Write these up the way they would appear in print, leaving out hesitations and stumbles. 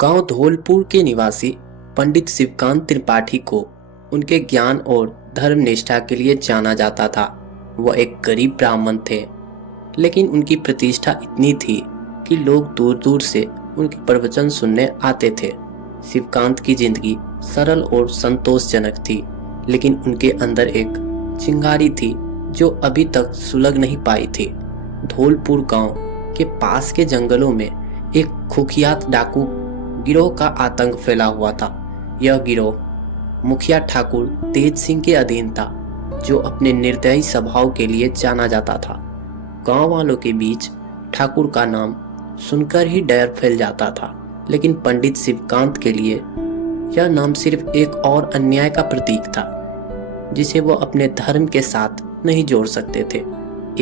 गांव धौलपुर के निवासी पंडित शिवकांत त्रिपाठी को उनके ज्ञान और धर्म निष्ठा के लिए जाना जाता था। वह एक गरीब ब्राह्मण थे, लेकिन उनकी प्रतिष्ठा इतनी थी कि लोग दूर दूर से उनके प्रवचन सुनने आते थे। शिवकांत की जिंदगी सरल और संतोषजनक थी, लेकिन उनके अंदर एक चिंगारी थी जो अभी तक सुलग नहीं पाई थी। धौलपुर गांव के पास के जंगलों में एक कुख्यात डाकू गिरोह का आतंक फैला हुआ था। यह गिरोह मुखिया ठाकुर तेज सिंह के अधीन था, जो अपने निर्दयी स्वभाव के लिए जाना जाता था। गांव वालों के बीच ठाकुर का नाम सुनकर ही डर फैल जाता था, लेकिन पंडित शिवकांत के लिए यह नाम सिर्फ एक और अन्याय का प्रतीक था, जिसे वो अपने धर्म के साथ नहीं जोड़ सकते थे।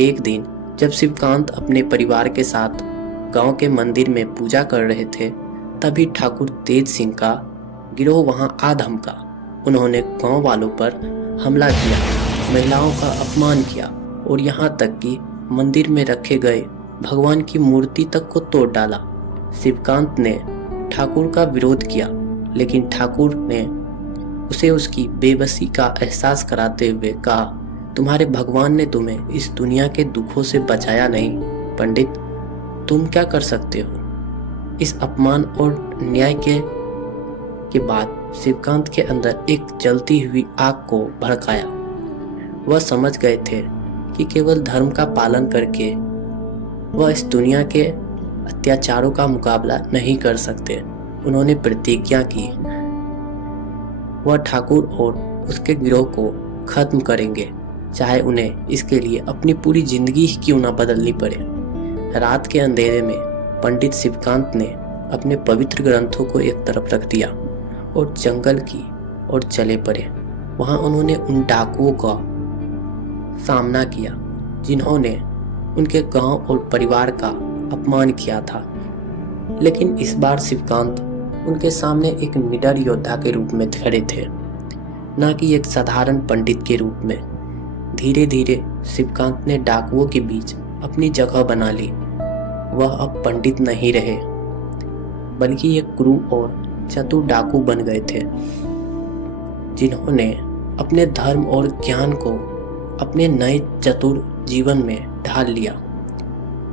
एक दिन जब शिवकांत अपने परिवार के साथ गांव के मंदिर में पूजा कर रहे थे, तभी ठाकुर तेज सिंह का गिरोह वहां आ धमका। उन्होंने गांव वालों पर हमला किया, महिलाओं का अपमान किया और यहाँ तक कि मंदिर में रखे गए भगवान की मूर्ति तक को तोड़ डाला। शिवकांत ने ठाकुर का विरोध किया, लेकिन ठाकुर ने उसे उसकी बेबसी का एहसास कराते हुए कहा, तुम्हारे भगवान ने तुम्हें इस दुनिया के दुखों से बचाया नहीं, पंडित तुम क्या कर सकते हो। इस अपमान और न्याय के बाद शिवकांत के अंदर एक जलती हुई आग को भड़काया। वह समझ गए थे कि केवल धर्म का पालन करके वह इस दुनिया के अत्याचारों का मुकाबला नहीं कर सकते। उन्होंने प्रतिज्ञा की, वह ठाकुर और उसके गिरोह को खत्म करेंगे, चाहे उन्हें इसके लिए अपनी पूरी जिंदगी ही क्यों ना बदलनी पड़े। रात के अंधेरे में पंडित शिवकांत ने अपने पवित्र ग्रंथों को एक तरफ रख दिया और जंगल की ओर चले पड़े। वहां उन्होंने उन डाकुओं का सामना किया जिन्होंने उनके गांव और परिवार का अपमान किया था, लेकिन इस बार शिवकांत उनके सामने एक निडर योद्धा के रूप में खड़े थे, न कि एक साधारण पंडित के रूप में। धीरे धीरे शिवकांत ने डाकुओं के बीच अपनी जगह बना ली। वह अब पंडित नहीं रहे, बल्कि एक क्रूर और चतुर डाकू बन गए थे, जिन्होंने अपने धर्म और ज्ञान को अपने नए चतुर जीवन में ढाल लिया।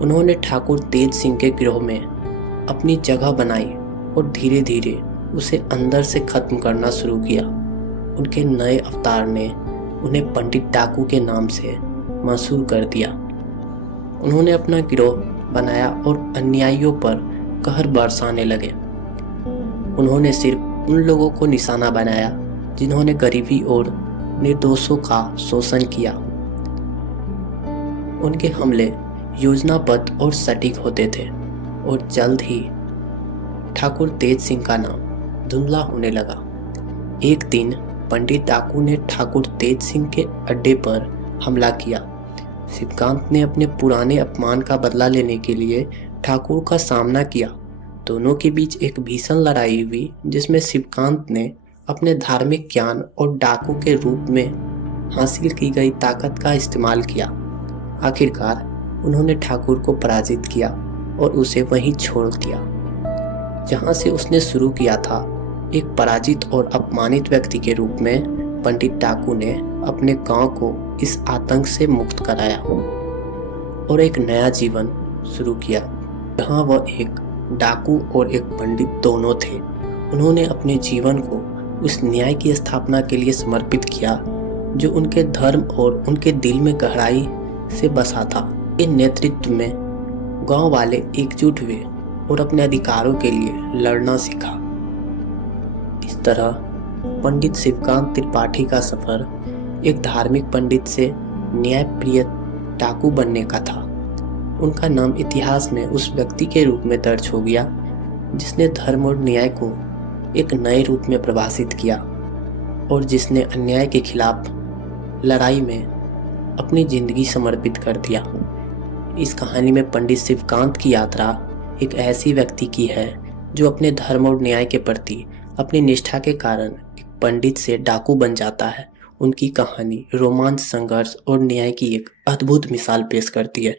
उन्होंने ठाकुर तेज सिंह के गिरोह में अपनी जगह बनाई और धीरे धीरे उसे अंदर से खत्म करना शुरू किया। उनके नए अवतार ने उन्हें पंडित डाकू के नाम से मशहूर कर दिया। उन्होंने अपना गिरोह बनाया और अन्यायियों पर कहर बरसाने लगे। उन्होंने सिर्फ उन लोगों को निशाना बनाया जिन्होंने गरीबी और निर्दोषों का शोषण किया। उनके हमले योजनाबद्ध और सटीक होते थे और जल्द ही ठाकुर तेज सिंह का नाम धुंधला होने लगा। एक दिन पंडित डाकू ने ठाकुर तेज सिंह के अड्डे पर हमला किया। शिवकांत ने अपने पुराने अपमान का बदला लेने के लिए ठाकुर का सामना किया। दोनों के बीच एक भीषण लड़ाई हुई, जिसमें शिवकांत ने अपने धार्मिक ज्ञान और डाकू के रूप में हासिल की गई ताकत का इस्तेमाल किया। आखिरकार उन्होंने ठाकुर को पराजित किया और उसे वहीं छोड़ दिया जहां से उसने शुरू किया था। एक पराजित और अपमानित व्यक्ति के रूप में पंडित डाकू ने अपने गांव को इस आतंक से मुक्त कराया और एक नया जीवन शुरू किया, जहां वह एक डाकू और एक पंडित दोनों थे। उन्होंने अपने जीवन को उस न्याय की स्थापना के लिए समर्पित किया जो उनके धर्म और उनके दिल में गहराई से बसा था। इन नेतृत्व में गांव वाले एकजुट हुए और अपने अधिकारों के लिए लड़ना सीखा। इस तरह पंडित शिवकांत त्रिपाठी का सफर एक धार्मिक पंडित से न्यायप्रिय डाकू बनने का था। उनका नाम इतिहास में उस व्यक्ति के रूप में दर्ज हो गया जिसने धर्म और न्याय को एक नए रूप में प्रभाषित किया और जिसने अन्याय के खिलाफ लड़ाई में अपनी जिंदगी समर्पित कर दिया। इस कहानी में पंडित शिवकांत की यात्रा एक ऐसी व्यक्ति की है जो अपने धर्म और न्याय के प्रति अपनी निष्ठा के कारण एक पंडित से डाकू बन जाता है। उनकी कहानी रोमांच, संघर्ष और न्याय की एक अद्भुत मिसाल पेश करती है।